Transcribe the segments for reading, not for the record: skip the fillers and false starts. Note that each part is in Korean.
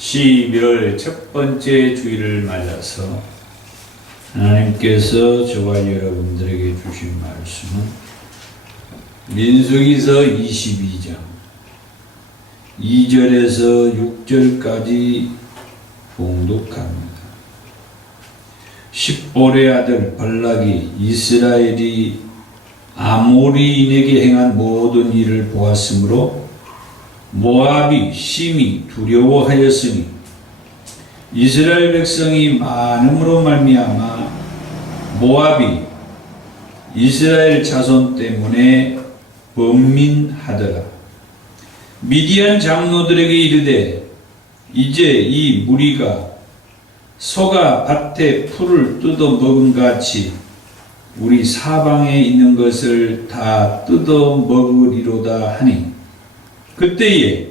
11월 첫 번째 주일을 맞아서 하나님께서 저와 여러분들에게 주신 말씀은 민수기서 22장 2절에서 6절까지 봉독합니다. 십볼의 아들 발락이 이스라엘이 아모리인에게 행한 모든 일을 보았으므로 모압이 심히 두려워하였으니 이스라엘 백성이 많음으로 말미암아 모압이 이스라엘 자손 때문에 번민하더라. 미디안 장로들에게 이르되 이제 이 무리가 소가 밭에 풀을 뜯어 먹은 같이 우리 사방에 있는 것을 다 뜯어 먹으리로다 하니 그때에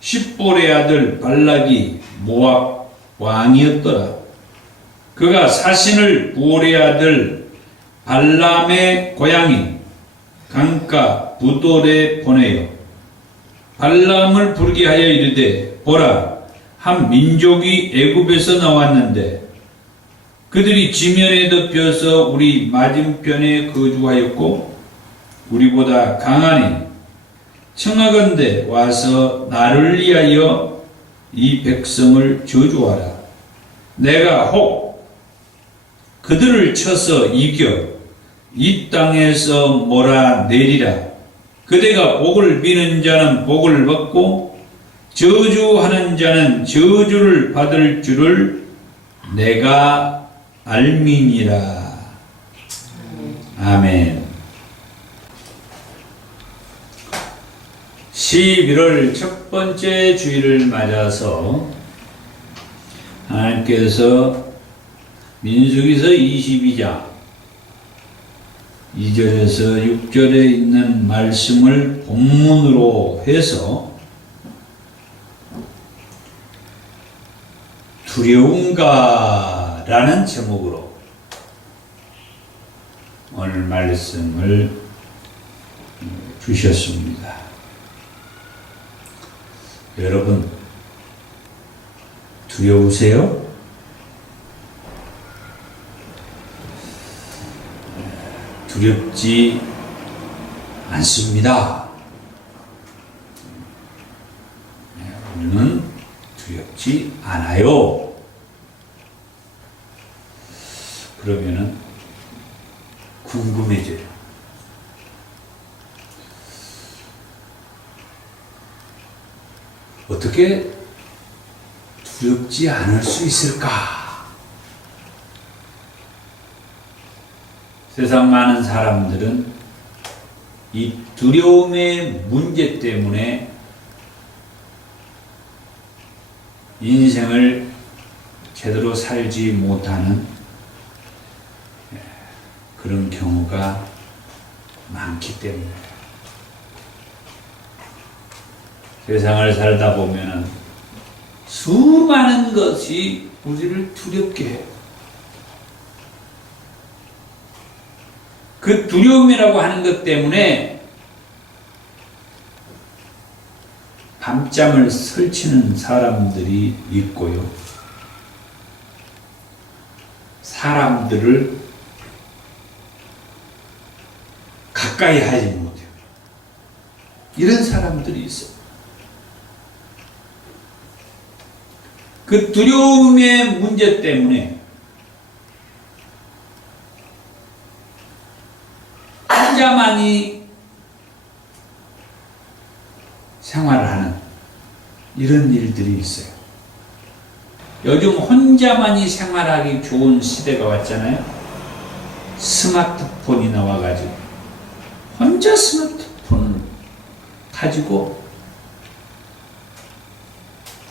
십볼의 아들 발락이 모압 왕이었더라. 그가 사신을 부올의 아들 발람의 고향인 강가 부돌에 보내요 발람을 부르게 하여 이르되 보라 한 민족이 애굽에서 나왔는데 그들이 지면에 덮여서 우리 맞은편에 거주하였고 우리보다 강하니 청하건대 와서 나를 위하여 이 백성을 저주하라. 내가 혹 그들을 쳐서 이겨 이 땅에서 몰아내리라. 그대가 복을 비는 자는 복을 받고 저주하는 자는 저주를 받을 줄을 내가 알미니라. 아멘. 11월 첫 번째 주일을 맞아서 하나님께서 민수기서 22장 2절에서 6절에 있는 말씀을 본문으로 해서 두려운가 라는 제목으로 오늘 말씀을 주셨습니다. 여러분 두려우세요? 두렵지 않습니다. 우리는 두렵지 않아요. 그러면은 궁금해져요. 어떻게 두렵지 않을 수 있을까? 세상 많은 사람들은 이 두려움의 문제 때문에 인생을 제대로 살지 못하는 그런 경우가 많기 때문에 세상을 살다 보면은 수많은 것이 우리를 두렵게 해요. 그 두려움이라고 하는 것 때문에 밤잠을 설치는 사람들이 있고요. 사람들을 가까이 하지 못해요. 이런 사람들이 있어요. 그 두려움의 문제 때문에 혼자만이 생활하는 이런 일들이 있어요. 요즘 혼자만이 생활하기 좋은 시대가 왔잖아요. 스마트폰이 나와가지고 혼자 스마트폰을 가지고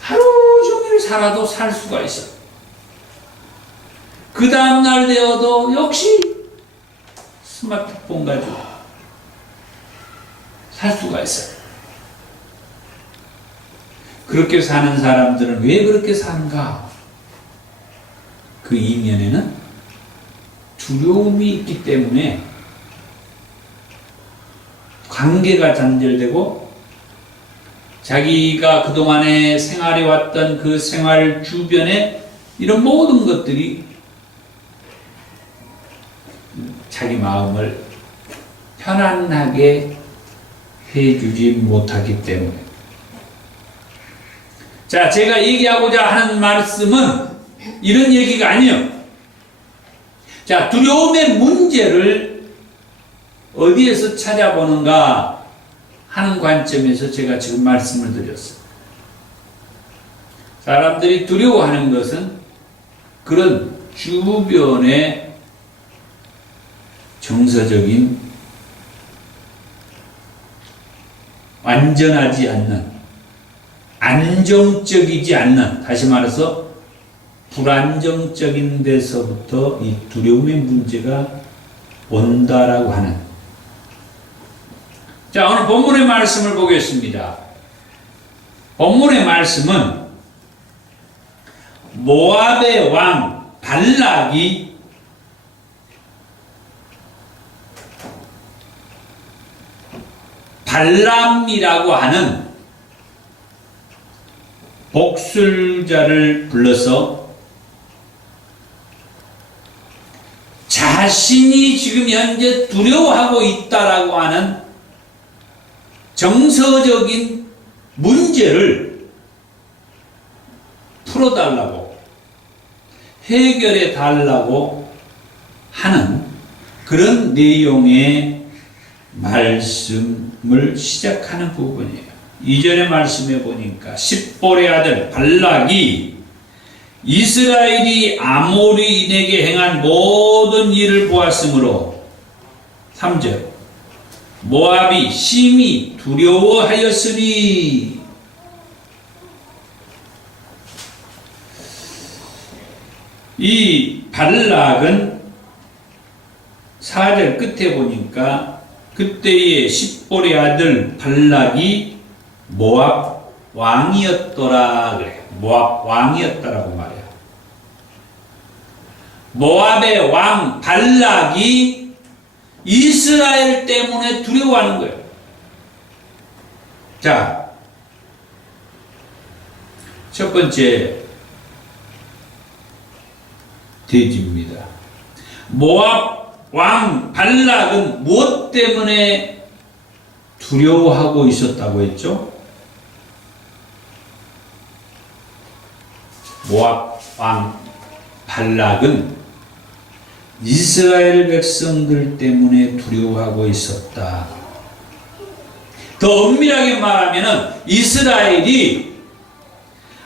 하루 종일 살아도 살 수가 있어. 그 다음날 되어도 역시 스마트폰 가지고 살 수가 있어요. 그렇게 사는 사람들은 왜 그렇게 사는가? 그 이면에는 두려움이 있기 때문에 관계가 단절되고 자기가 그동안에 생활해왔던 그 생활 주변에 이런 모든 것들이 자기 마음을 편안하게 해주지 못하기 때문에. 자, 제가 얘기하고자 하는 말씀은 이런 얘기가 아니에요. 자, 두려움의 문제를 어디에서 찾아보는가 하는 관점에서 제가 지금 말씀을 드렸어요. 사람들이 두려워하는 것은 그런 주변의 정서적인 완전하지 않는, 안정적이지 않는, 다시 말해서 불안정적인 데서부터 이 두려움의 문제가 온다라고 하는. 자, 오늘 본문의 말씀을 보겠습니다. 본문의 말씀은 모압의 왕 발락이 발람이라고 하는 복술자를 불러서 자신이 지금 현재 두려워하고 있다라고 하는 정서적인 문제를 풀어달라고, 해결해 달라고 하는 그런 내용의 말씀을 시작하는 부분이에요. 이전의 말씀에 보니까 십볼의 아들 발락이 이스라엘이 아모리인에게 행한 모든 일을 보았으므로 3절 모압이 심히 두려워하였으니. 이 발락은 4절 끝에 보니까 그때의 십볼의 아들 발락이 모압 왕이었더라 그래. 모압 왕이었다라고 말해요. 모압의 왕 발락이 이스라엘 때문에 두려워하는 거예요. 자, 첫 번째 대지입니다. 모압 왕 발락은 무엇 때문에 두려워하고 있었다고 했죠? 모압 왕 발락은 이스라엘 백성들 때문에 두려워하고 있었다. 더 엄밀하게 말하면 이스라엘이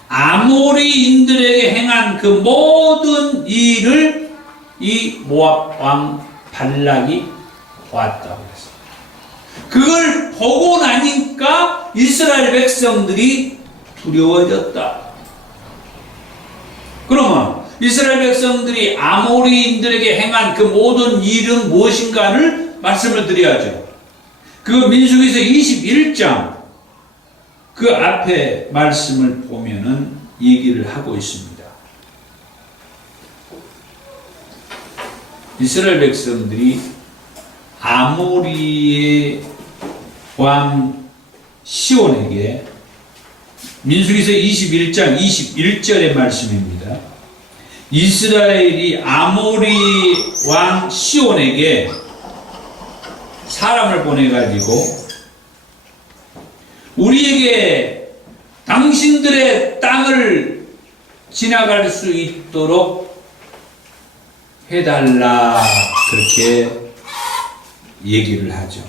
아모리인들에게 행한 그 모든 일을 이 모압 왕 발락이 보았다고 했어요. 그걸 보고 나니까 이스라엘 백성들이 두려워졌다. 그러면 이스라엘 백성들이 아모리인들에게 행한 그 모든 일은 무엇인가를 말씀을 드려야죠. 그 민수기서 21장 그 앞에 말씀을 보면은 얘기를 하고 있습니다. 이스라엘 백성들이 아모리의 왕 시온에게, 민수기서 21장 21절의 말씀입니다. 이스라엘이 아모리 왕 시온에게 사람을 보내가지고 우리에게 당신들의 땅을 지나갈 수 있도록 해달라, 그렇게 얘기를 하죠.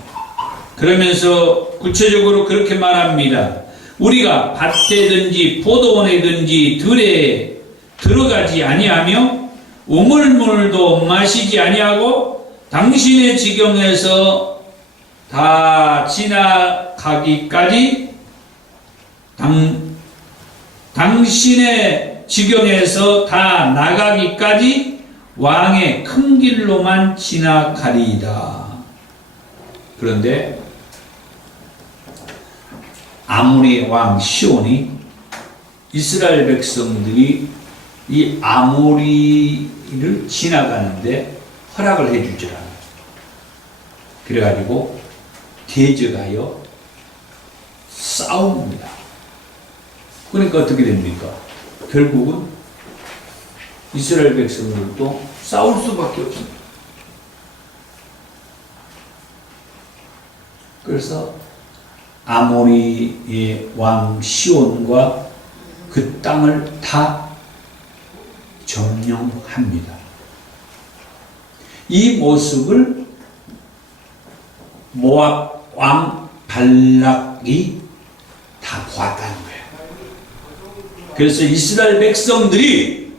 그러면서 구체적으로 그렇게 말합니다. 우리가 밭에든지 포도원에든지 들에 들어가지 아니하며 우물물도 마시지 아니하고 당신의 지경에서 다 지나가기까지 당신의 지경에서 다 나가기까지 왕의 큰 길로만 지나가리이다. 그런데 아모리 왕 시온이 이스라엘 백성들이 이 아모리를 지나가는데 허락을 해주질 않아요. 그래가지고 대적하여 싸웁니다. 그러니까 어떻게 됩니까? 결국은 이스라엘 백성들도 싸울 수밖에 없습니다. 그래서 아모리의 왕 시온과 그 땅을 다 점령합니다. 이 모습을 모압 왕 발락이 다 보았다는 거예요. 그래서 이스라엘 백성들이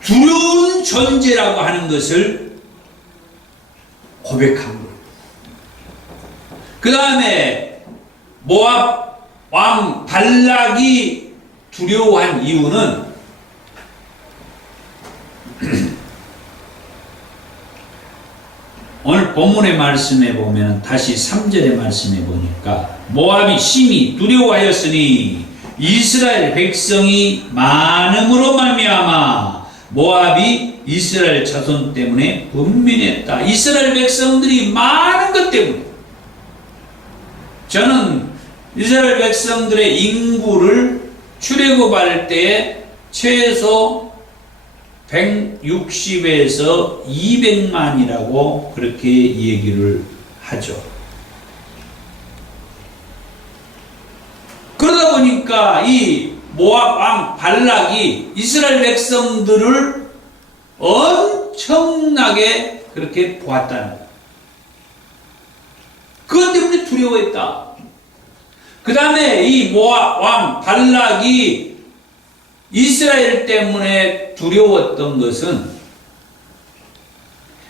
두려운 존재라고 하는 것을 고백한 거예요. 그 다음에 모압 왕 발락이 두려워한 이유는 오늘 본문의 말씀에 보면 다시 3절의 말씀에 보니까 모압이 심히 두려워하였으니 이스라엘 백성이 많음으로 말미암아 모압이 이스라엘 자손 때문에 분민했다. 이스라엘 백성들이 많은 것 때문에. 저는 이스라엘 백성들의 인구를 출애굽할 때 최소 160에서 200만이라고 그렇게 얘기를 하죠. 그러다 보니까 이 모압 왕 발락이 이스라엘 백성들을 엄청나게 그렇게 보았다는 거예요. 그것 때문에 두려워했다. 그 다음에 이 모압 왕 발락이 이스라엘 때문에 두려웠던 것은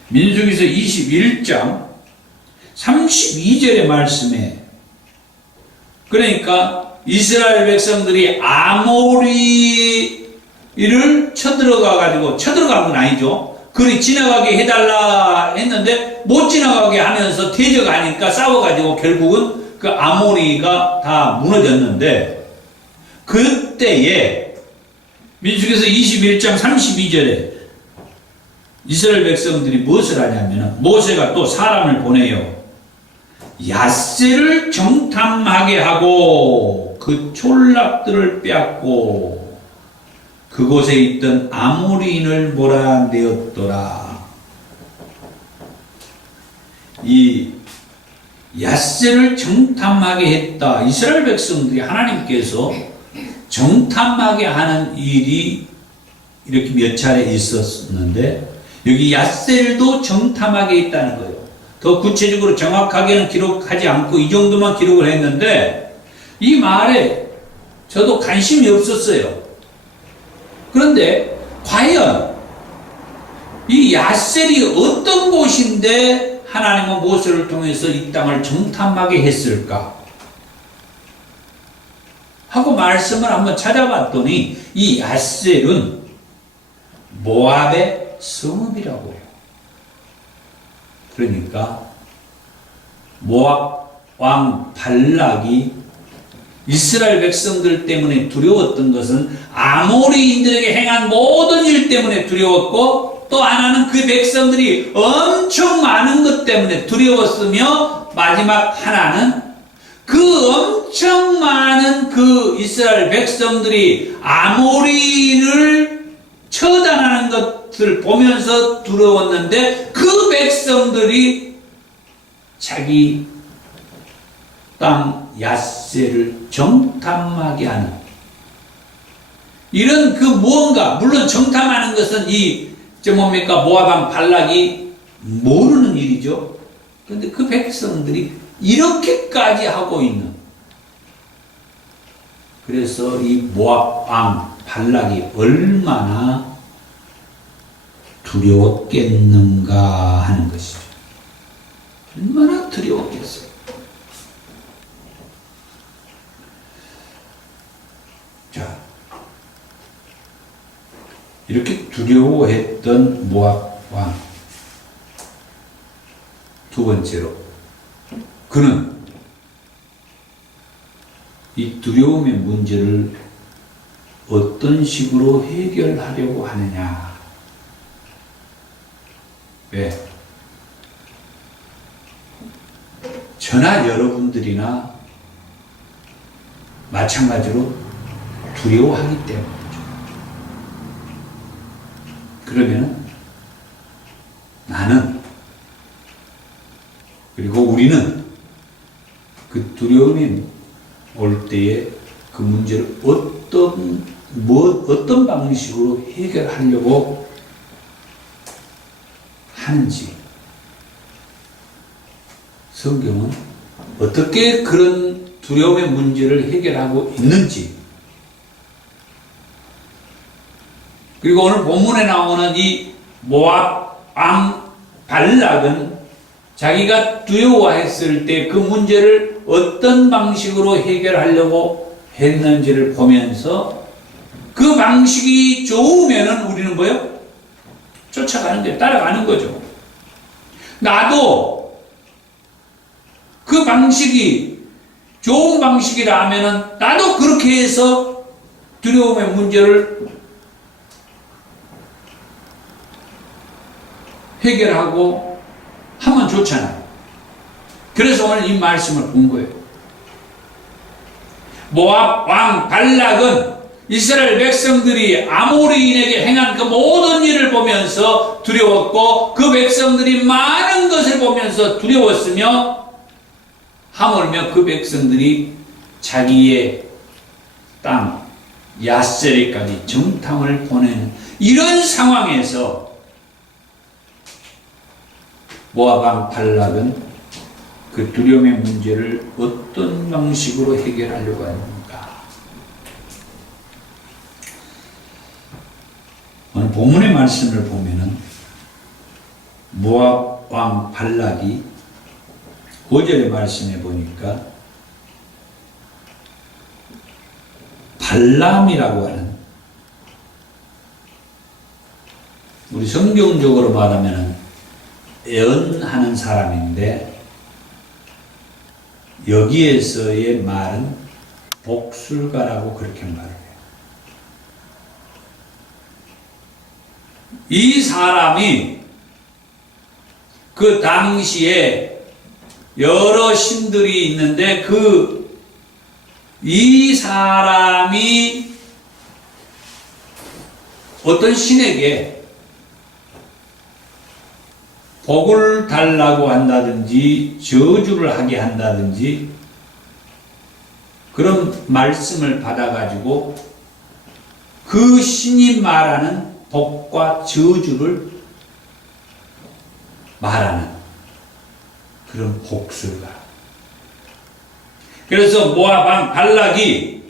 민수기서 21장 32절의 말씀에, 그러니까 이스라엘 백성들이 아모리를 쳐들어간 건 아니죠. 그리 지나가게 해달라 했는데 못 지나가게 하면서 대적하니까 싸워가지고 결국은 그 아모리가 다 무너졌는데, 그때에 민수기서 21장 32절에 이스라엘 백성들이 무엇을 하냐면 모세가 또 사람을 보내요. 야세를 정탐하게 하고 그 촌락들을 빼앗고 그곳에 있던 아모리인을 몰아내었더라. 이 야세를 정탐하게 했다. 이스라엘 백성들이 하나님께서 정탐하게 하는 일이 이렇게 몇 차례 있었는데 여기 야셀도 정탐하게 했다는 거예요. 더 구체적으로 정확하게는 기록하지 않고 이 정도만 기록을 했는데 이 말에 저도 관심이 없었어요. 그런데 과연 이 야셀이 어떤 곳인데 하나님은 모세를 통해서 이 땅을 정탐하게 했을까 하고 말씀을 한번 찾아봤더니 이 야셀은 모압의 성읍이라고 해요. 그러니까 모압 왕 발락이 이스라엘 백성들 때문에 두려웠던 것은 아모리인들에게 행한 모든 일 때문에 두려웠고, 또 하나는 그 백성들이 엄청 많은 것 때문에 두려웠으며, 마지막 하나는 그 엄청 많은 그 이스라엘 백성들이 아모리를 처단하는 것을 보면서 두려웠는데 그 백성들이 자기 땅 야세를 정탐하게 하는 이런 그 무언가, 물론 정탐하는 것은 뭡니까 모압왕 발락이 모르는 일이죠. 그런데 그 백성들이 이렇게까지 하고 있는, 그래서 이 모압왕 발락이 얼마나 두려웠겠는가 하는 것이죠. 얼마나 두려웠겠어요. 자, 이렇게 두려워했던 모압 왕. 두 번째로, 그는 이 두려움의 문제를 어떤 식으로 해결하려고 하느냐. 왜? 저나 여러분들이나 마찬가지로 두려워하기 때문이죠. 그러면 나는, 그리고 우리는 그 두려움이 올 때에 그 문제를 어떤 방식으로 해결하려고 하는지, 성경은 어떻게 그런 두려움의 문제를 해결하고 있는지, 그리고 오늘 본문에 나오는 이 모압 왕 발락은 자기가 두려워했을 때 그 문제를 어떤 방식으로 해결하려고 했는지를 보면서 그 방식이 좋으면은 우리는 뭐요? 쫓아가는 거예요. 따라가는 거죠. 나도 그 방식이 좋은 방식이라 하면은 나도 그렇게 해서 두려움의 문제를 해결하고 하면 좋잖아요. 그래서 오늘 이 말씀을 본 거예요. 모압 왕 발락은 이스라엘 백성들이 아모리인에게 행한 그 모든 일을 보면서 두려웠고, 그 백성들이 많은 것을 보면서 두려웠으며, 하물며 그 백성들이 자기의 땅 야세리까지 정탐을 보내는 이런 상황에서 모압 왕 발락은 그 두려움의 문제를 어떤 방식으로 해결하려고 하는가? 오늘 본문의 말씀을 보면은 모압 왕 발락이 5절의 말씀에 보니까 발람이라고 하는, 우리 성경적으로 말하면은 애언하는 사람인데, 여기에서의 말은 복술가라고 그렇게 말을 해요. 이 사람이 그 당시에 여러 신들이 있는데 이 사람이 어떤 신에게 복을 달라고 한다든지 저주를 하게 한다든지 그런 말씀을 받아가지고 그 신이 말하는 복과 저주를 말하는 그런 복술가. 그래서 모압 왕 발락이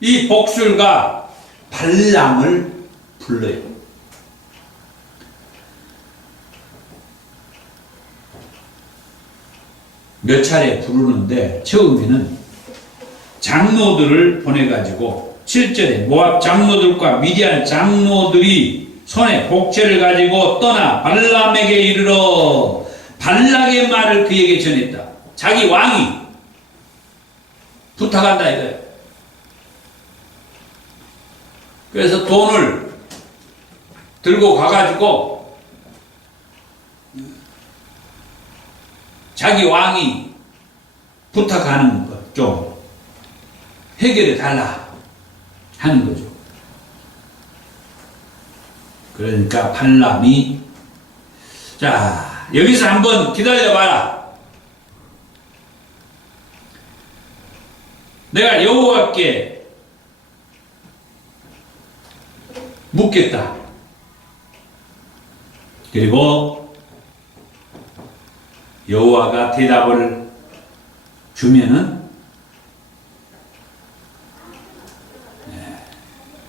이 복술가 발람을 불러요. 몇 차례 부르는데 처음에는 장로들을 보내가지고 7절에 모압 장로들과 미디안 장로들이 손에 복채를 가지고 떠나 발람에게 이르러 발락의 말을 그에게 전했다. 자기 왕이 부탁한다 이거예요. 그래서 돈을 들고 가가지고 자기 왕이 부탁하는 것 좀 해결해 달라 하는 거죠. 그러니까 발람이, 자, 여기서 한번 기다려봐라. 내가 여호와께 묻겠다. 그리고 여호와가 대답을 주면은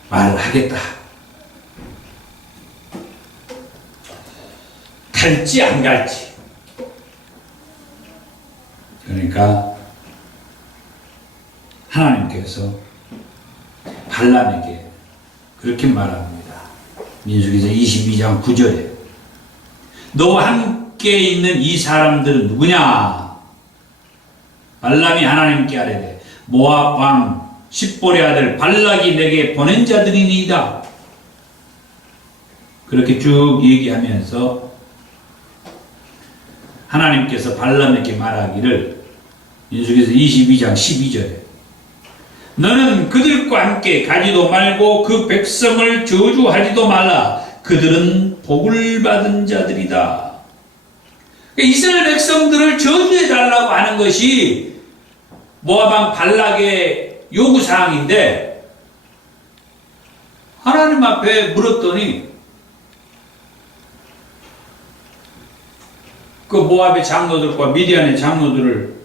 말을 하겠다. 갈지 안 갈지. 그러니까 하나님께서 발람에게 그렇게 말합니다. 민수기서 22장 9절에 너와 함께 있는 이 사람들은 누구냐? 발람이 하나님께 아뢰되 모압 왕 십볼의 아들 발락이 내게 보낸 자들이니이다. 그렇게 쭉 얘기하면서 하나님께서 발람에게 말하기를, 민수기서 22장 12절에 너는 그들과 함께 가지도 말고 그 백성을 저주하지도 말라. 그들은 복을 받은 자들이다. 이스라엘 백성들을 저주해 달라고 하는 것이 모압 왕 발락의 요구사항인데, 하나님 앞에 물었더니 그 모압의 장로들과 미디안의 장로들을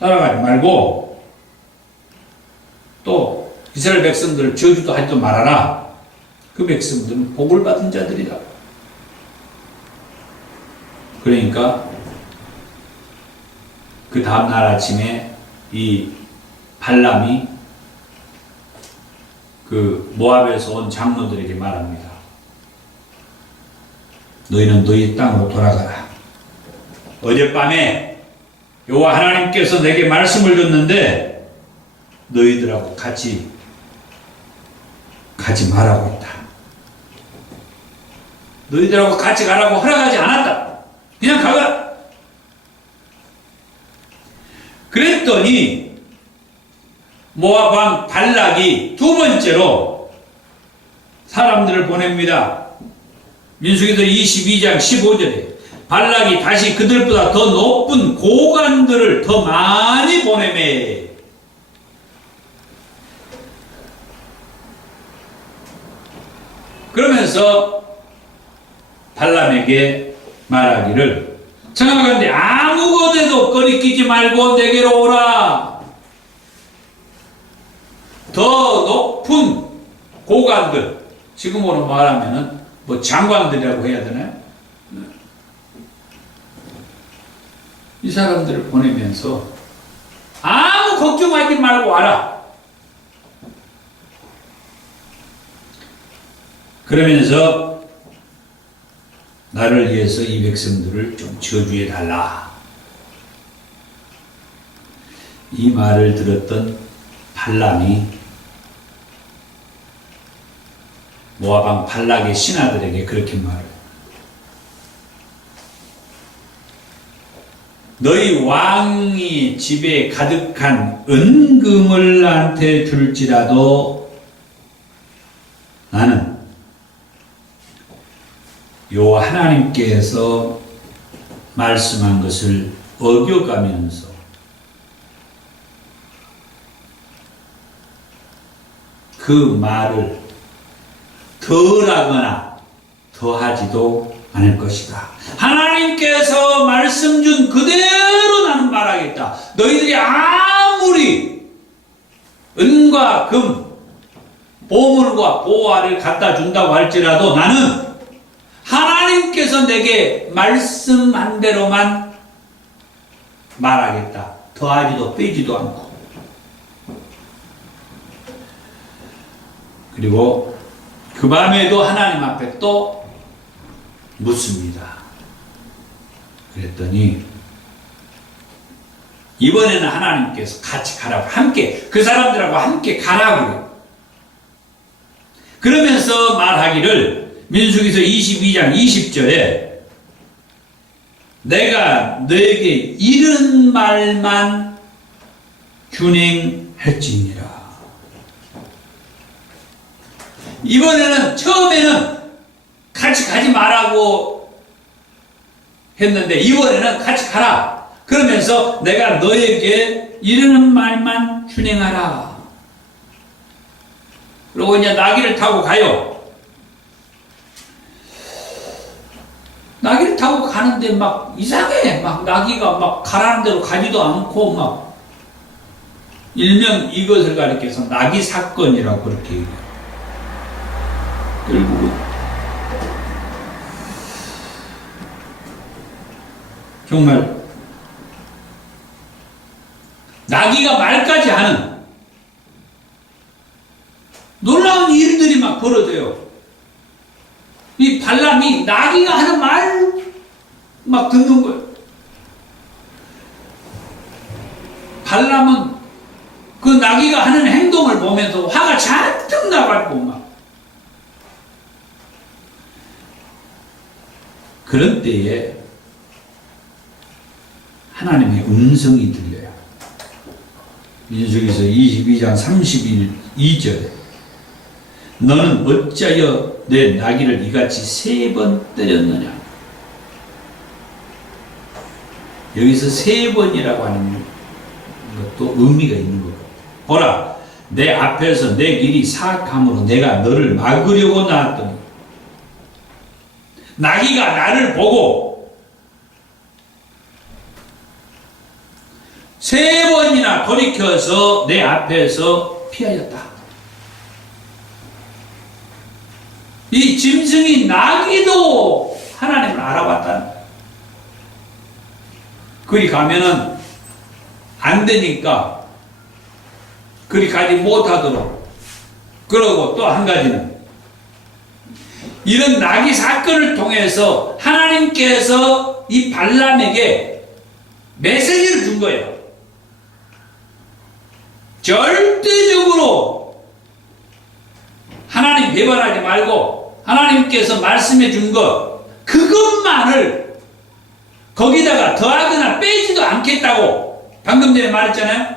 따라가지 말고 또 이스라엘 백성들을 저주도 하지도 말아라. 그 백성들은 복을 받은 자들이다. 그러니까 그 다음날 아침에 이 발람이 그 모압에서 온 장로들에게 말합니다. 너희는 너희 땅으로 돌아가라. 어젯밤에 여호와 하나님께서 내게 말씀을 줬는데 너희들하고 같이 가지 말라고 했다. 너희들하고 같이 가라고 허락하지 않았다. 그냥 가거라. 그랬더니 모압 왕 발락이 두 번째로 사람들을 보냅니다. 민수기서 22장 15절에 발락이 다시 그들보다 더 높은 고관들을 더 많이 보내매. 그러면서 발람에게 말하기를, 청하건대 아무것에도 꺼리끼지 말고 내게로 오라. 더 높은 고관들, 지금으로 말하면은 뭐 장관들이라고 해야 되나요? 이 사람들을 보내면서 아무 걱정하지 말고 와라. 그러면서 나를 위해서 이 백성들을 좀 저주해 달라. 이 말을 들었던 발람이 모압 왕 발락의 신하들에게 그렇게 말해요. 너희 왕이 집에 가득한 은금을 나한테 줄지라도 나는 여호와 하나님께서 말씀한 것을 어겨가면서 그 말을 덜하거나 더하지도 않을 것이다. 하나님께서 말씀 준 그대로 나는 말하겠다. 너희들이 아무리 은과 금, 보물과 보화를 갖다 준다고 할지라도 나는 하나님께서 내게 말씀한 대로만 말하겠다. 더하지도 빼지도 않고. 그리고 그 밤에도 하나님 앞에 또 묻습니다. 그랬더니 이번에는 하나님께서 같이 가라고, 함께 그 사람들하고 함께 가라고요. 그러면서 말하기를 민수기서 22장 20절에 내가 너에게 이른 말만 준행할지니라. 이번에는 처음에는 같이 가지 말라고 했는데 이번에는 같이 가라. 그러면서 내가 너에게 이르는 말만 준행하라. 그리고 이제 나귀를 타고 가요. 나귀를 타고 가는데 막 이상해. 막 나귀가 막 가라는 대로 가지도 않고 막 일명 이것을 가리켜서 나귀 사건이라고 그렇게 얘기해요. 결국은 정말 나귀가 말까지 하는 놀라운 일들이 막 벌어져요. 이 발람이 나귀가 하는 말 막 듣는 거예요. 발람은 그 나귀가 하는 행동을 보면서 화가 잔뜩 나갖고 막 그런 때에 하나님의 음성이 들려요. 민수기서 22장 32절에 너는 어찌하여 내 나귀를 이같이 3번 때렸느냐. 여기서 3번이라고 하는 것도 의미가 있는 것 같아요. 보라, 내 앞에서 내 길이 사악함으로 내가 너를 막으려고 나왔더니 나귀가 나를 보고 3번이나 돌이켜서 내 앞에서 피하였다. 이 짐승이 나귀도 하나님을 알아봤다. 그리 가면은 안 되니까 그리 가지 못하도록. 그러고 또 한 가지는 이런 나귀 사건을 통해서 하나님께서 이 발람에게 메시지를 준 거예요. 절대적으로 하나님 배반하지 말고 하나님께서 말씀해 준 것 그것만을 거기다가 더하거나 빼지도 않겠다고 방금 전에 말했잖아요.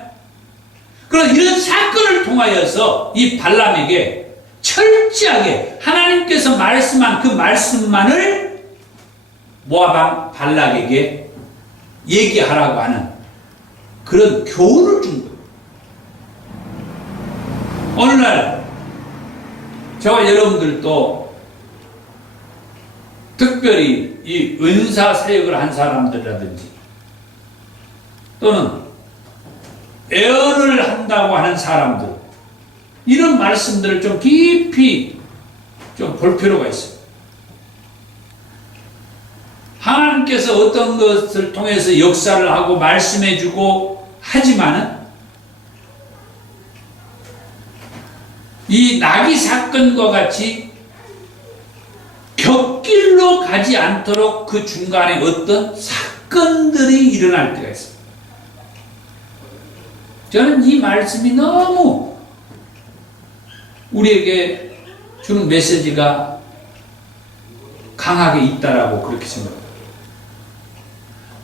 그럼 이런 사건을 통하여서 이 발람에게 철저하게 하나님께서 말씀한 그 말씀만을 모압 왕 발락에게 얘기하라고 하는 그런 교훈을 준 거예요. 오늘날 저와 여러분들도 특별히 이 은사 사역을 한 사람들이라든지 또는 애언을 한다고 하는 사람들 이런 말씀들을 좀 깊이 좀 볼 필요가 있어요. 하나님께서 어떤 것을 통해서 역사를 하고 말씀해주고 하지만은 이 나귀 사건과 같이 곁길로 가지 않도록 그 중간에 어떤 사건들이 일어날 때가 있습니다. 저는 이 말씀이 너무 우리에게 주는 메시지가 강하게 있다라고 그렇게 생각합니다.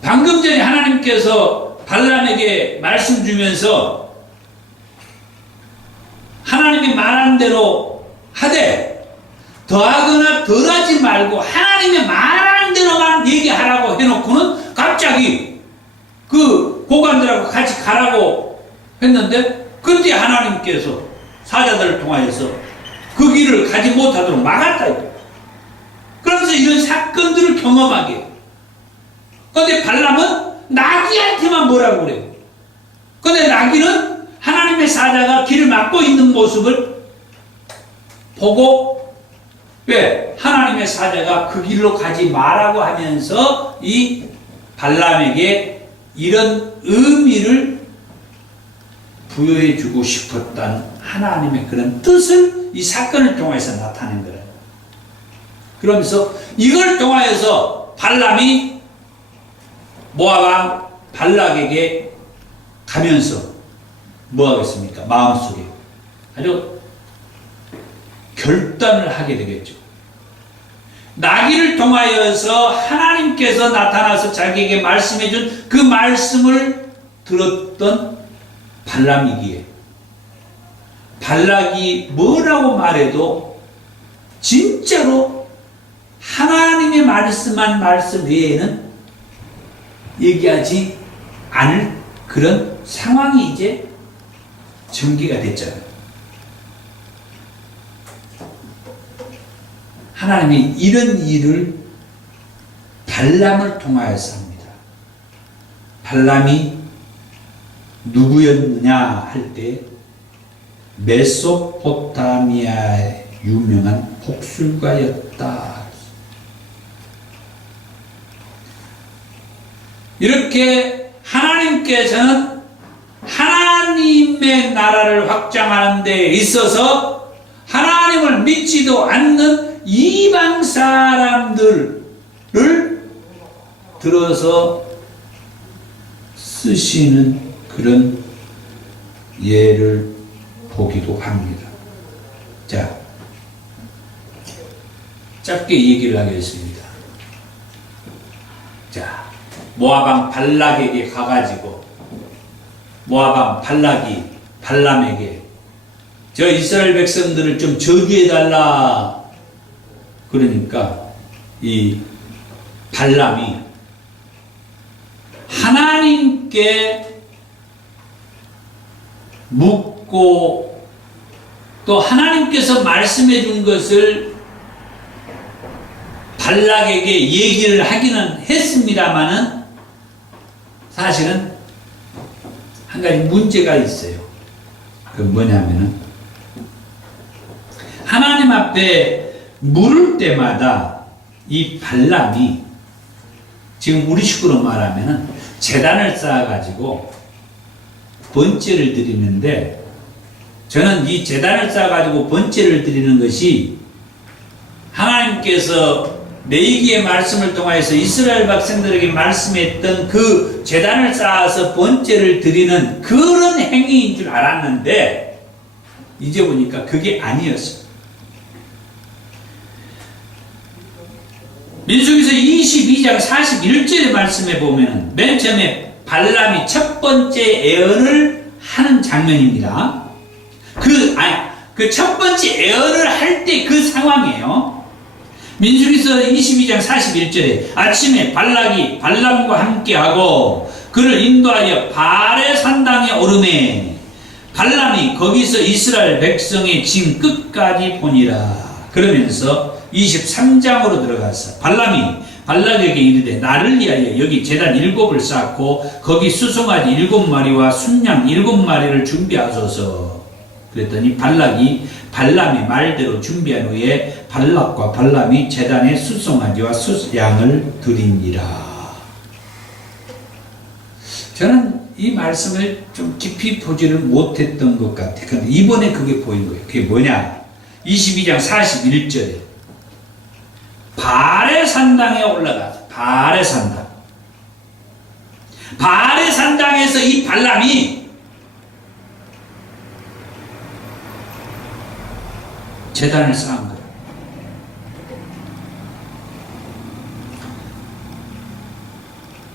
방금 전에 하나님께서 발람에게 말씀 주면서 하나님이 말한 대로 하되 더하거나 덜하지 말고 하나님의 말하는 대로만 얘기하라고 해놓고는 갑자기 그 고관들하고 같이 가라고 했는데 그때 하나님께서 사자들을 통하여서 그 길을 가지 못하도록 막았다. 그러면서 이런 사건들을 경험하게 해요. 그런데 발람은 나귀한테만 뭐라고 그래요. 그런데 나귀는 하나님의 사자가 길을 막고 있는 모습을 보고 왜? 하나님의 사자가 그 길로 가지 마라고 하면서 이 발람에게 이런 의미를 부여해주고 싶었다는 하나님의 그런 뜻을 이 사건을 통해서 나타낸 거예요. 그러면서 이걸 통하여서 발람이 모압 왕 발락에게 가면서 뭐 하겠습니까? 마음속에 아주 결단을 하게 되겠죠. 나귀를 통하여서 하나님께서 나타나서 자기에게 말씀해 준 그 말씀을 들었던 발람이기에 발락이 뭐라고 말해도 진짜로 하나님의 말씀한 말씀 외에는 얘기하지 않을 그런 상황이 이제 전개가 됐잖아요. 하나님이 이런 일을 발람을 통하여서 합니다. 발람이 누구였느냐 할 때 메소포타미아의 유명한 복술가였다. 이렇게 하나님께서는 하나님의 나라를 확장하는 데 있어서 하나님을 믿지도 않는 이방 사람들을 들어서 쓰시는 그런 예를 보기도 합니다. 자, 짧게 얘기를 하겠습니다. 자, 모압 왕 발락에게 가가지고 모압 왕 발락이 발람에게 저 이스라엘 백성들을 좀 저주해달라. 그러니까 이 발람이 하나님께 묻고 또 하나님께서 말씀해 준 것을 발락에게 얘기를 하기는 했습니다마는 사실은 한 가지 문제가 있어요. 그 뭐냐면은 하나님 앞에 물을 때마다 이 발람이 지금 우리 식으로 말하면은 제단을 쌓아가지고 번제를 드리는데 저는 이 제단을 쌓아가지고 번제를 드리는 것이 하나님께서 레위기의 말씀을 통하여서 이스라엘 백성들에게 말씀했던 그 제단을 쌓아서 번제를 드리는 그런 행위인 줄 알았는데 이제 보니까 그게 아니었어요. 민수기서 22장 41절의 말씀에 보면 맨 처음에 발람이 첫 번째 예언을 하는 장면입니다. 그 첫 번째 예언을 할 때 그 상황이에요. 민수기서 22장 41절에 아침에 발락이 발람과 함께하고 그를 인도하여 발의 산당에 오르매 발람이 거기서 이스라엘 백성의 진 끝까지 보니라. 그러면서 23장으로 들어가서 발람이 발락에게 이르되 나를 위하여 여기 제단 7을 쌓고 거기 수송아지 7마리와 순양 7마리를 준비하소서. 그랬더니 발락이 발람의 말대로 준비한 후에 발락과 발람이 제단에 수송아지와 수양을 드리니라. 저는 이 말씀을 좀 깊이 보지를 못했던 것 같아요. 그런데 이번에 그게 보인 거예요. 그게 뭐냐? 22장 41절에 발의 산당에 올라가서 발의 산당. 발의 산당에서 이 발람이 제단을 쌓은 거예요.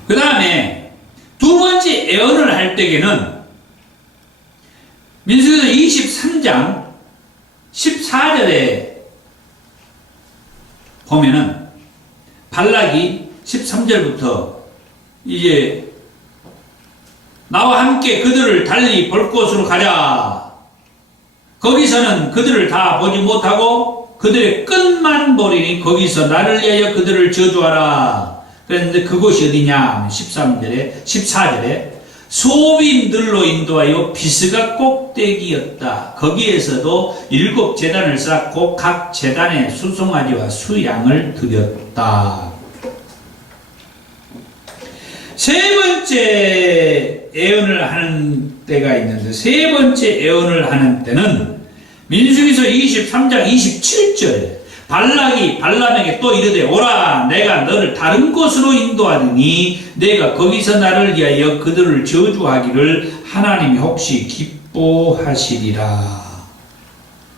그 다음에 두 번째 예언을 할 때에는 민수기서 23장 14절에 보면은 발락이 13절부터 이제 나와 함께 그들을 달리 볼 곳으로 가자. 거기서는 그들을 다 보지 못하고 그들의 끝만 보리니 거기서 나를 위하여 그들을 저주하라. 그랬는데 그곳이 어디냐? 14절에 소빔들로 인도하여 비스가 꼭대기였다. 거기에서도 7 제단을 쌓고 각 제단에 수송아지와 수양을 드렸다. 세 번째 예언을 하는 때가 있는데 세 번째 예언을 하는 때는 민수기서 23장 27절에 발락이 발람에게 또 이르되 오라 내가 너를 다른 곳으로 인도하리니 내가 거기서 나를 위하여 그들을 저주하기를 하나님이 혹시 기뻐하시리라.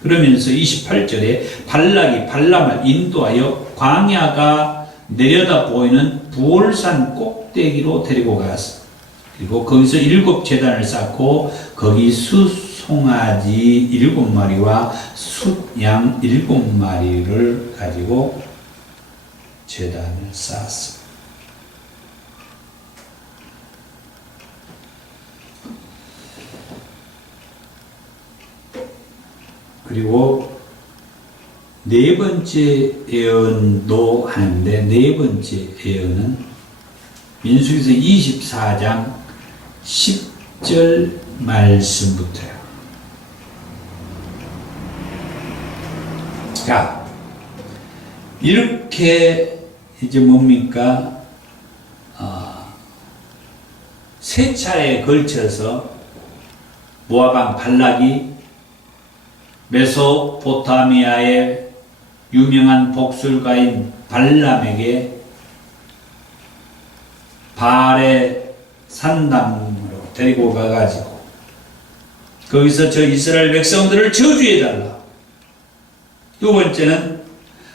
그러면서 28절에 발락이 발람을 인도하여 광야가 내려다 보이는 부올산 꼭대기로 데리고 갔어. 그리고 거기서 7 제단을 쌓고 거기 수송아지 7마리와 숫양 7마리를 가지고 제단을 쌓았어. 그리고 네 번째 예언도 하는데 네 번째 예언은 민수기서 24장 10절 말씀부터요. 자, 이렇게 이제 뭡니까? 세 차례에 걸쳐서 모압 왕 발락이 메소포타미아의 유명한 복술가인 발람에게 발의 산당으로 데리고 가가지고 거기서 저 이스라엘 백성들을 저주해달라. 두 번째는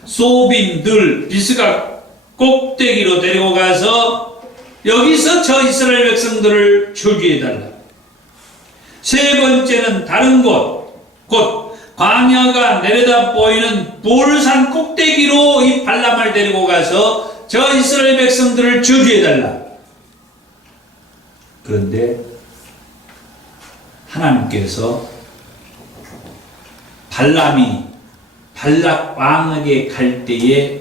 소빔들 비스가 꼭대기로 데리고 가서 여기서 저 이스라엘 백성들을 저주해달라. 세 번째는 다른 곳, 곧 광야가 내려다 보이는 볼산 꼭대기로 이 발람을 데리고 가서 저 이스라엘 백성들을 저주해달라. 그런데 하나님께서 발람이 발락 왕에게 갈 때에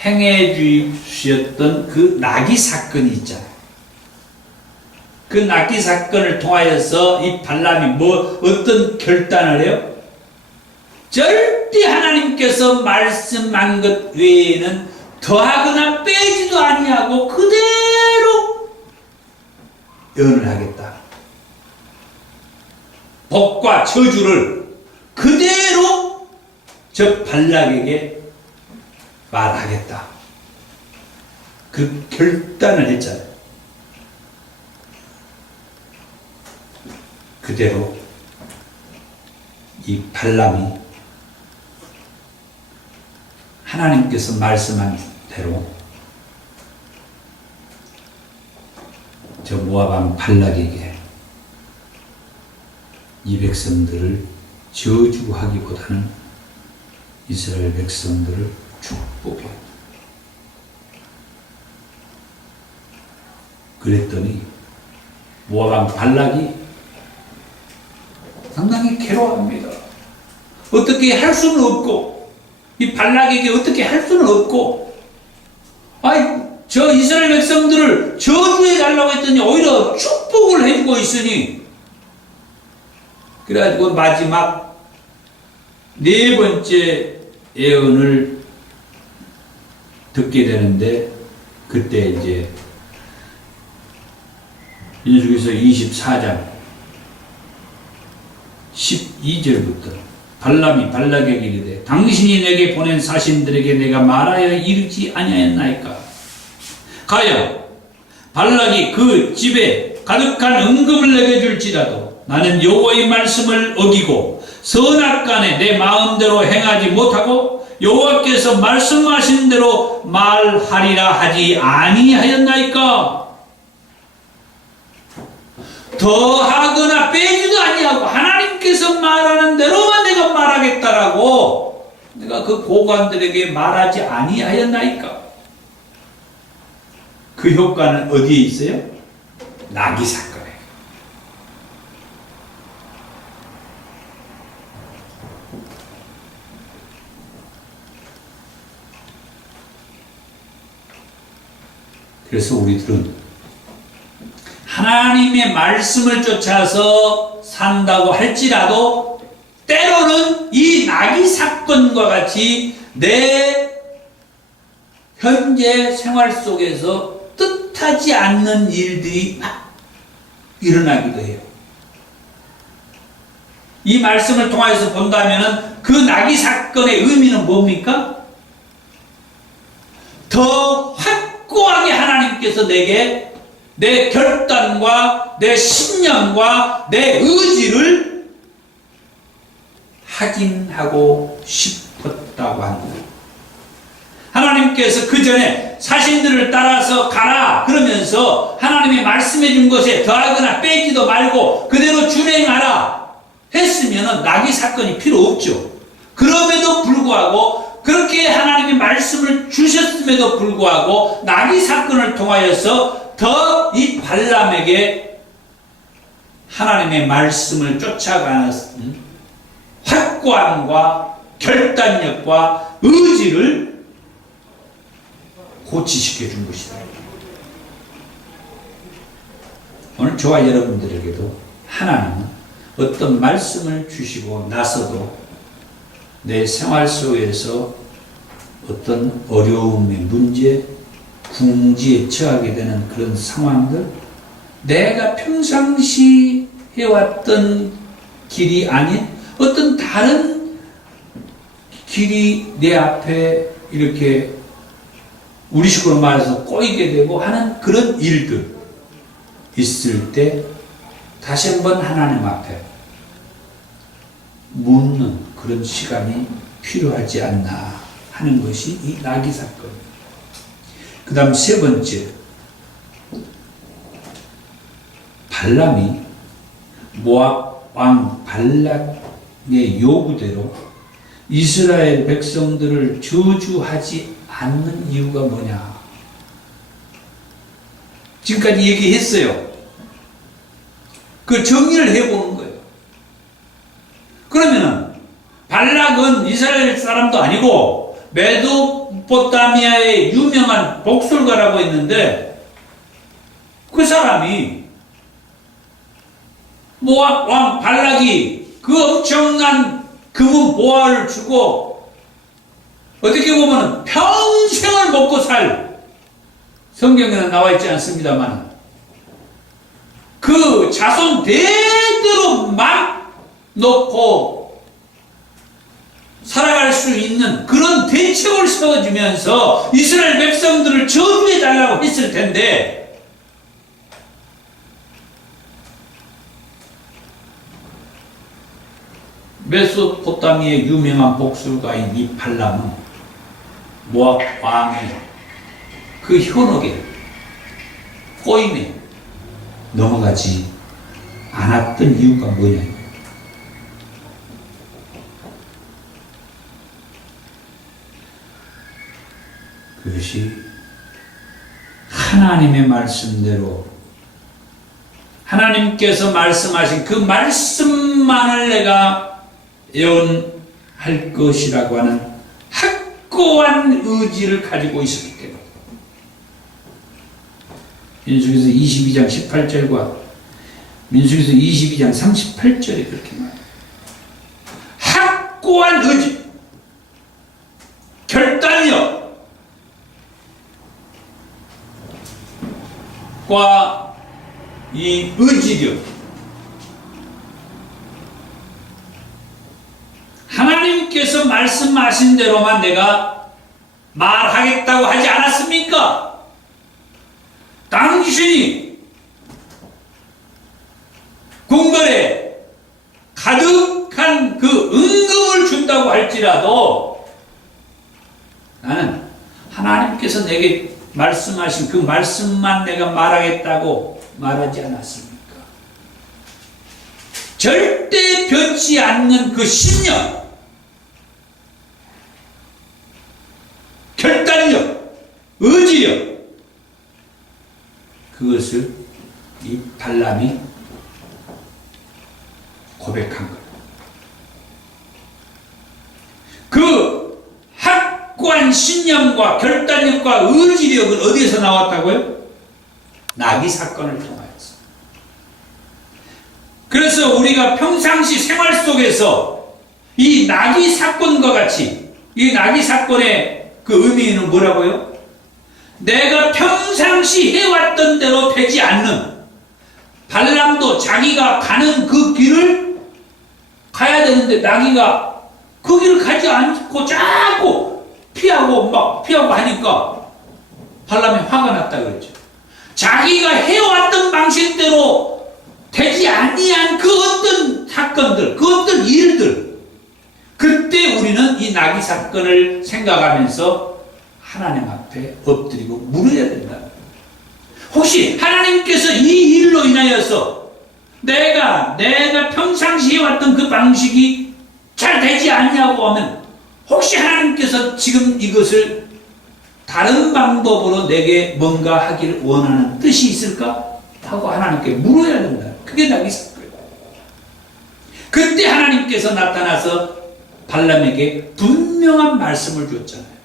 행해 주셨던 그 나귀 사건이 있잖아요. 그 나귀 사건을 통하여서 이 발람이 어떤 결단을 해요? 절대 하나님께서 말씀한 것 외에는 더하거나 빼지도 아니하고 그대로 예언을 하겠다. 복과 저주를 그대로 저 발락에게 말하겠다. 그 결단을 했잖아요. 그대로 이 발람이 하나님께서 말씀한 대로 저 모압 왕 발락에게 이 백성들을 저주하기보다는 이스라엘 백성들을 축복해. 그랬더니 모압 왕 발락이 상당히 괴로워합니다. 어떻게 할 수는 없고, 이 발락에게 어떻게 할 수는 없고, 저 이스라엘 백성들을 저주해 달라고 했더니 오히려 축복을 해주고 있으니, 그래가지고 마지막 네 번째 예언을 듣게 되는데, 그때 이제 민수기서 24장 12절부터 발람이 발락에게 이르되 당신이 내게 보낸 사신들에게 내가 말하여 이르지 아니하였나이까. 가여 발락이 그 집에 가득한 은금을 내게 줄지라도 나는 여호와의 말씀을 어기고 선악간에 내 마음대로 행하지 못하고 여호와께서 말씀하신 대로 말하리라 하지 아니하였나이까. 더하거나 빼지도 아니하고 하나님께서 말하는 대로만 내가 말하겠다라고 내가 그 고관들에게 말하지 아니하였나이까. 그 효과는 어디에 있어요? 나귀 사건에. 그래서 우리들은 하나님의 말씀을 쫓아서 산다고 할지라도 때로는 이 나귀 사건과 같이 내 현재 생활 속에서 뜻하지 않는 일들이 막 일어나기도 해요. 이 말씀을 통해서 본다면 그 나귀 사건의 의미는 뭡니까? 더 확고하게 하나님께서 내게 내 결단과 내 신념과 내 의지를 확인하고 싶었다고 합니다. 하나님께서 그 전에 사신들을 따라서 가라 그러면서 하나님이 말씀해 준 것에 더하거나 빼지도 말고 그대로 준행하라 했으면 나귀 사건이 필요 없죠. 그럼에도 불구하고 그렇게 하나님이 말씀을 주셨음에도 불구하고 나귀 사건을 통하여서 더 이 발람에게 하나님의 말씀을 쫓아가는 확고함과 결단력과 의지를 고치시켜 준 것이다. 오늘 저와 여러분들에게도 하나님은 어떤 말씀을 주시고 나서도 내 생활 속에서 어떤 어려움의 문제, 궁지에 처하게 되는 그런 상황들, 내가 평상시 해왔던 길이 아닌 어떤 다른 길이 내 앞에 이렇게 우리식으로 말해서 꼬이게 되고 하는 그런 일들 있을 때 다시 한번 하나님 앞에 묻는 그런 시간이 필요하지 않나 하는 것이 이 나귀 사건. 그 다음 세 번째, 발람이 모압 왕 발락의 요구대로 이스라엘 백성들을 저주하지 않는 이유가 뭐냐? 지금까지 얘기했어요. 그 정리를 해보는 거예요. 그러면은 발락은 이스라엘 사람도 아니고 메소포타미아의 유명한 복술가라고 했는데 그 사람이 모압 왕 발락이 그 엄청난 금은 보화를 주고 어떻게 보면 평생을 먹고 살 성경에는 나와 있지 않습니다만 그 자손 대대로 막 놓고 살아갈 수 있는 그런 대책을 세워주면서 이스라엘 백성들을 저주해달라고 했을 텐데 메소포타미아의 유명한 복술가인 이 발람은 모압 왕의 그 현혹에 꼬임에 넘어가지 않았던 이유가 뭐냐? 그것이 하나님의 말씀대로 하나님께서 말씀하신 그 말씀만을 내가 예언할 것이라고 하는 확고한 의지를 가지고 있었기 때문에 민수기서 22장 18절과 민수기서 22장 38절에 그렇게 말합니다. 확고한 의지, 결단력 과 이 의지력, 하나님께서 말씀하신 대로만 내가 말하겠다고 하지 않았습니까? 당신이 궁궐에 가득한 그 은금을 준다고 할지라도 나는 하나님께서 내게 말씀하신 그 말씀만 내가 말하겠다고 말하지 않았습니까? 절대 변치 않는 그 신념, 결단력, 의지력, 그것을 이 발람이 고백한 거예요. 그 확고한 신념과 결단력과 의지력은 어디에서 나왔다고요? 나귀 사건을 통하여서. 그래서 우리가 평상시 생활 속에서 이 나귀 사건과 같이 이 나귀 사건의 그 의미는 뭐라고요? 내가 평상시 해왔던 대로 되지 않는, 발람도 자기가 가는 그 길을 가야 되는데 나귀가 그 길을 가지 않고 자꾸 피하고 하니까 발람이 화가 났다 그랬죠. 자기가 해왔던 방식대로 되지 아니한 그 어떤 사건들, 그 어떤 일들, 그때 우리는 이 나귀 사건을 생각하면서 하나님 앞에 엎드리고 물어야 된다. 혹시 하나님께서 이 일로 인하여서 내가 평상시에 왔던 그 방식이 잘 되지 않냐고 하면 혹시 하나님께서 지금 이것을 다른 방법으로 내게 뭔가 하기를 원하는 뜻이 있을까? 하고 하나님께 물어야 된다. 그게 나귀 사건이에요. 그때 하나님께서 나타나서 발람에게 분명한 말씀을 줬잖아요.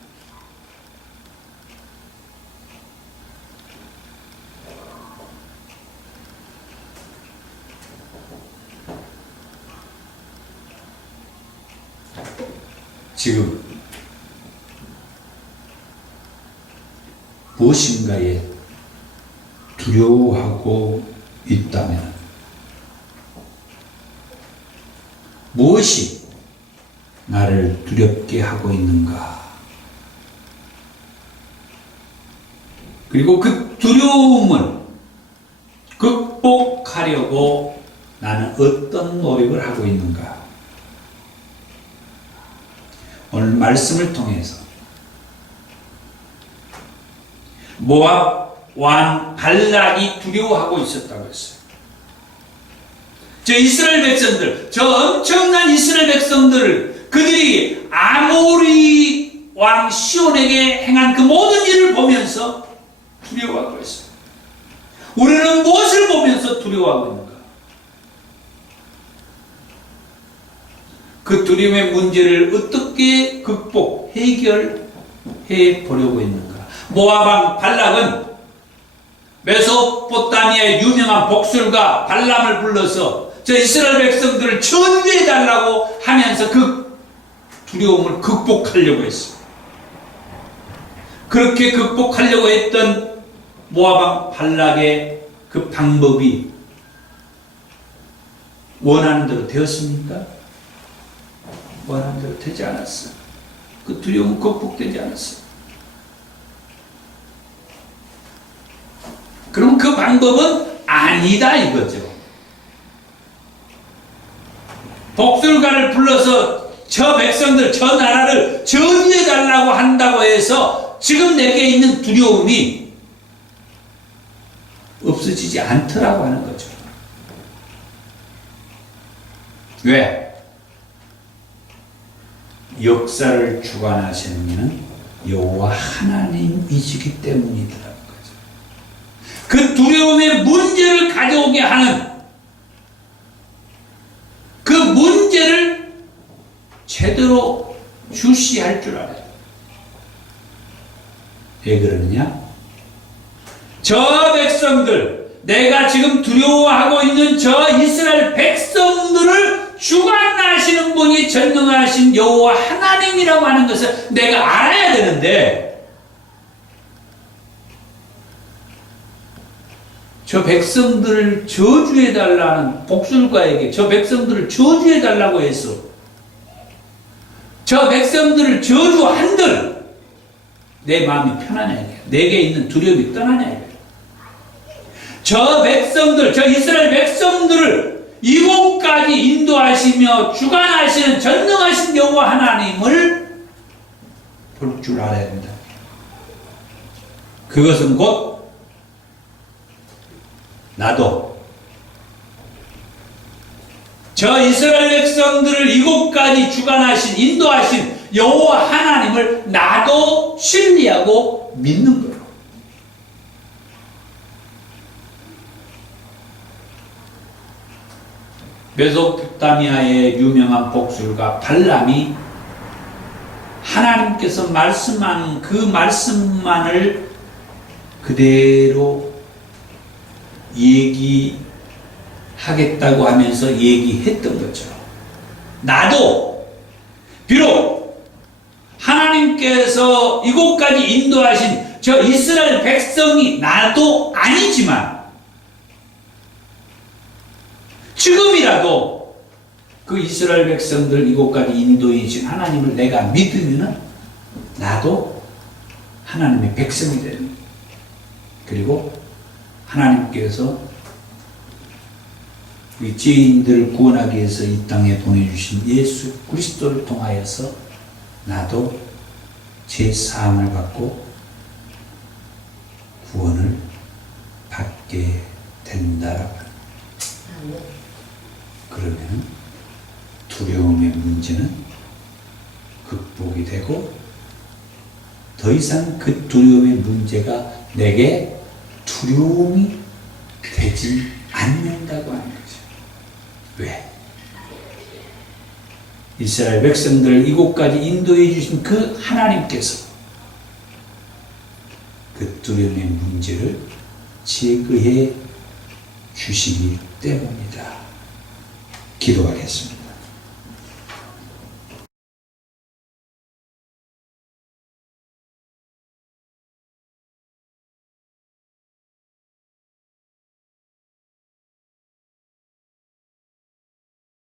지금 무엇인가에 두려워하고 있다면 무엇이 나를 두렵게 하고 있는가? 그리고 그 두려움을 극복하려고 나는 어떤 노력을 하고 있는가? 오늘 말씀을 통해서 모압 왕 발락이 두려워하고 있었다고 했어요. 저 이스라엘 백성들, 저 엄청난 이스라엘 백성들을 그들이 아모리 왕 시온에게 행한 그 모든 일을 보면서 두려워하고 있어요. 우리는 무엇을 보면서 두려워하고 있는가? 그 두려움의 문제를 어떻게 해결해 보려고 있는가? 모압 왕 발락은 메소포타미아의 유명한 복술가 발람을 불러서 저 이스라엘 백성들을 천대해 달라고 하면서 그 두려움을 극복하려고 했어요. 그렇게 극복하려고 했던 모압 왕 발락의 그 방법이 원하는 대로 되었습니까? 원하는 대로 되지 않았어요. 그 두려움은 극복되지 않았어요. 그럼 그 방법은 아니다 이거죠. 복술가를 불러서 저 백성들, 저 나라를 저주해 달라고 한다고 해서 지금 내게 있는 두려움이 없어지지 않더라고 하는 거죠. 왜? 역사를 주관하시는 이는 여호와 하나님이시기 때문이더라고요. 그 두려움의 문제를 가져오게 하는 그 문제를 제대로 주시할 줄 알아요. 왜 그러느냐? 저 백성들, 내가 지금 두려워하고 있는 저 이스라엘 백성들을 주관하시는 분이 전능하신 여호와 하나님이라고 하는 것을 내가 알아야 되는데, 저 백성들을 저주해달라는 복술가에게 저 백성들을 저주해달라고 했어. 저 백성들을 저주한들 내 마음이 편하냐 이게. 내게 있는 두려움이 떠나냐 이게. 저 백성들, 저 이스라엘 백성들을 이곳까지 인도하시며 주관하시는 전능하신 여호와 하나님을 볼 줄 알아야 된다. 그것은 곧 나도 저 이스라엘 백성들을 이곳까지 주관하신 인도하신 여호와 하나님을 나도 신뢰하고 믿는 거예요. 메소포타미아의 유명한 복술가 발람이 하나님께서 말씀한 그 말씀만을 그대로 얘기하겠다고 하면서 얘기했던 거죠. 나도 비록 하나님께서 이곳까지 인도하신 저 이스라엘 백성이 나도 아니지만 지금이라도 그 이스라엘 백성들 이곳까지 인도해 주신 하나님을 내가 믿으면 나도 하나님의 백성이 되는, 그리고 하나님께서 이 죄인들을 구원하기 위해서 이 땅에 보내주신 예수 그리스도를 통하여서 나도 죄 사함을 받고 구원을 받게 된다라고 합니다. 그러면 두려움의 문제는 극복이 되고 더 이상 그 두려움의 문제가 내게 두려움이 되지 않는다고 하는 거죠. 왜? 이스라엘 백성들을 이곳까지 인도해 주신 그 하나님께서 그 두려움의 문제를 제거해 주시기 때문이다. 기도하겠습니다.